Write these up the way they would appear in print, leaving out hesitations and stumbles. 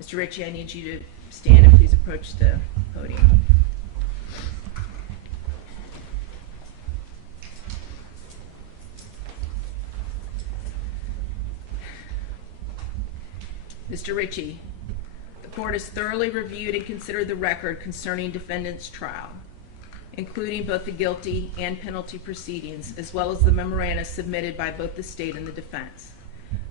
Mr. Ritchie, I need you to stand and please approach the podium. Mr. Ritchie, the court has thoroughly reviewed and considered the record concerning defendant's trial, including both the guilty and penalty proceedings, as well as the memoranda submitted by both the state and the defense.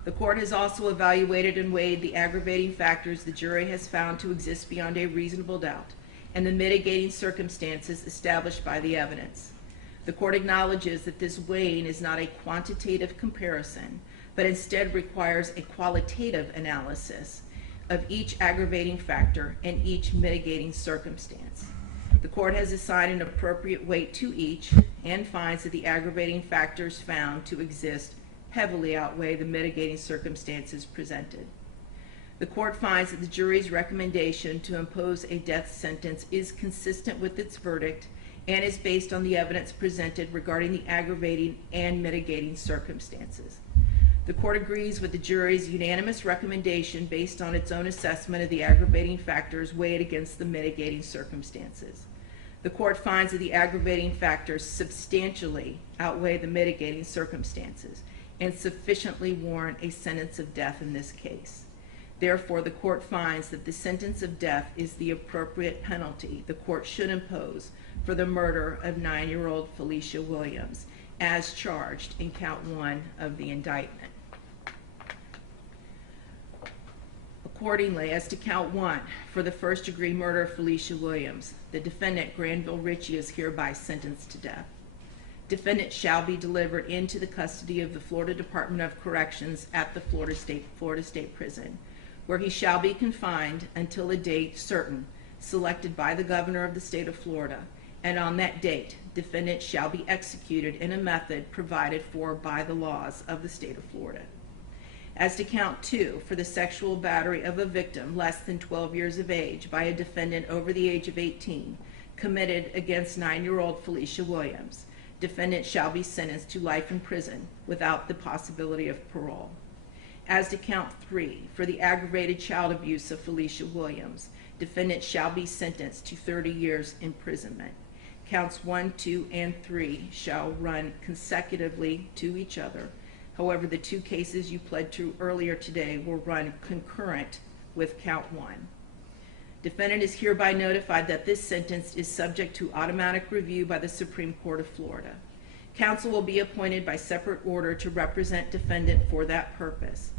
The court has also evaluated and weighed the aggravating factors the jury has found to exist beyond a reasonable doubt and the mitigating circumstances established by the evidence. The court acknowledges that this weighing is not a quantitative comparison, but instead requires a qualitative analysis of each aggravating factor and each mitigating circumstance. The court has assigned an appropriate weight to each and finds that the aggravating factors found to exist heavily outweigh the mitigating circumstances presented. The court finds that the jury's recommendation to impose a death sentence is consistent with its verdict and is based on the evidence presented regarding the aggravating and mitigating circumstances. The court agrees with the jury's unanimous recommendation based on its own assessment of the aggravating factors weighed against the mitigating circumstances. The court finds that the aggravating factors substantially outweigh the mitigating circumstances and sufficiently warrant a sentence of death in this case. Therefore, the court finds that the sentence of death is the appropriate penalty the court should impose for the murder of 9-year-old Felicia Williams, as charged in count 1 of the indictment. Accordingly, as to count 1, for the first-degree murder of Felicia Williams, the defendant, Granville Ritchie, is hereby sentenced to death. Defendant shall be delivered into the custody of the Florida Department of Corrections at the Florida State Prison, where he shall be confined until a date certain, selected by the governor of the state of Florida, and on that date, defendant shall be executed in a method provided for by the laws of the state of Florida. As to count 2, for the sexual battery of a victim less than 12 years of age by a defendant over the age of 18, committed against 9-year-old Felicia Williams, defendant shall be sentenced to life in prison without the possibility of parole. As to count 3, for the aggravated child abuse of Felicia Williams, defendant shall be sentenced to 30 years imprisonment. Counts 1, 2, and 3 shall run consecutively to each other. However, the 2 cases you pled to earlier today will run concurrent with count 1. Defendant is hereby notified that this sentence is subject to automatic review by the Supreme Court of Florida. Counsel will be appointed by separate order to represent defendant for that purpose.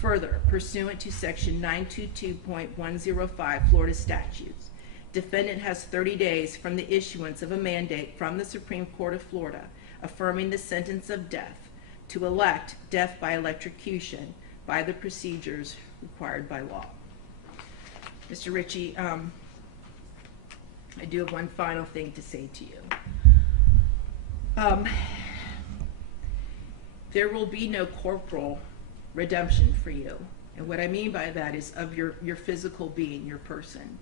Further, pursuant to section 922.105 Florida statutes, defendant has 30 days from the issuance of a mandate from the Supreme Court of Florida affirming the sentence of death to elect death by electrocution by the procedures required by law. Mr. Ritchie, I do have one final thing to say to you. There will be no corporal redemption for you. And what I mean by that is of your physical being, your person.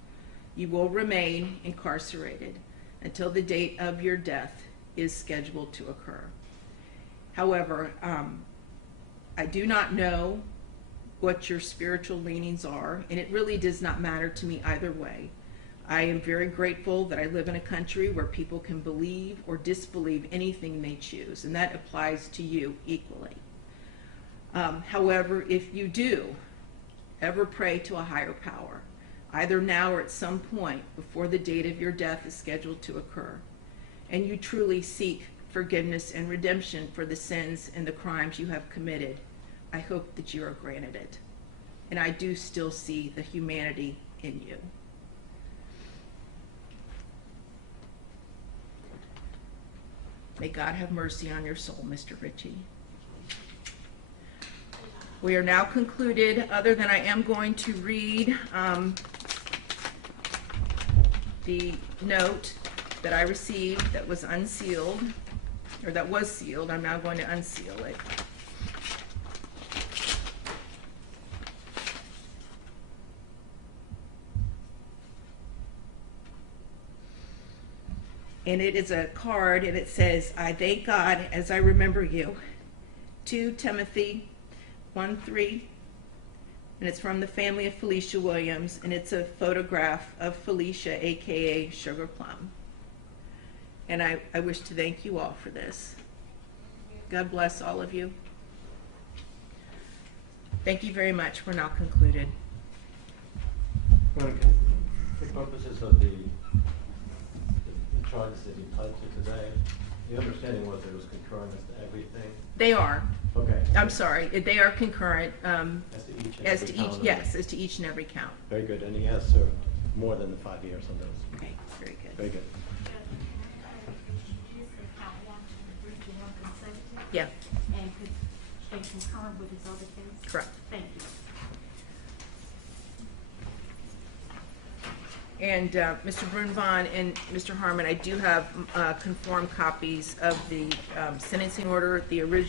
You will remain incarcerated until the date of your death is scheduled to occur. However, I do not know what your spiritual leanings are, and it really does not matter to me either way. I am very grateful that I live in a country where people can believe or disbelieve anything they choose, and that applies to you equally. However, if you do ever pray to a higher power, either now or at some point before the date of your death is scheduled to occur, and you truly seek forgiveness and redemption for the sins and the crimes you have committed, I hope that you are granted it. And I do still see the humanity in you. May God have mercy on your soul, Mr. Ritchie. We are now concluded, other than I am going to read the note that I received that was unsealed, or that was sealed. I'm now going to unseal it. And it is a card, and it says, "I thank God as I remember you." 2 Timothy 1:3. and it's from the family of Felicia Williams, and it's a photograph of Felicia, aka Sugar Plum. And I wish to thank you all for this. God bless all of you. Thank you very much. We're now concluded. For purposes of the charges that you pled to today, the understanding was it was concurrent as to everything? They are. Okay. I'm sorry. They are concurrent. As to each Yes, as to each and every count. Very good. And he has served more than the 5 years on those. Okay, very good. Very good. Yeah, And could they concur with his other case? correct. Thank you. And Mr. Brunvon and Mr. Harmon, I do have conformed copies of the sentencing order, the original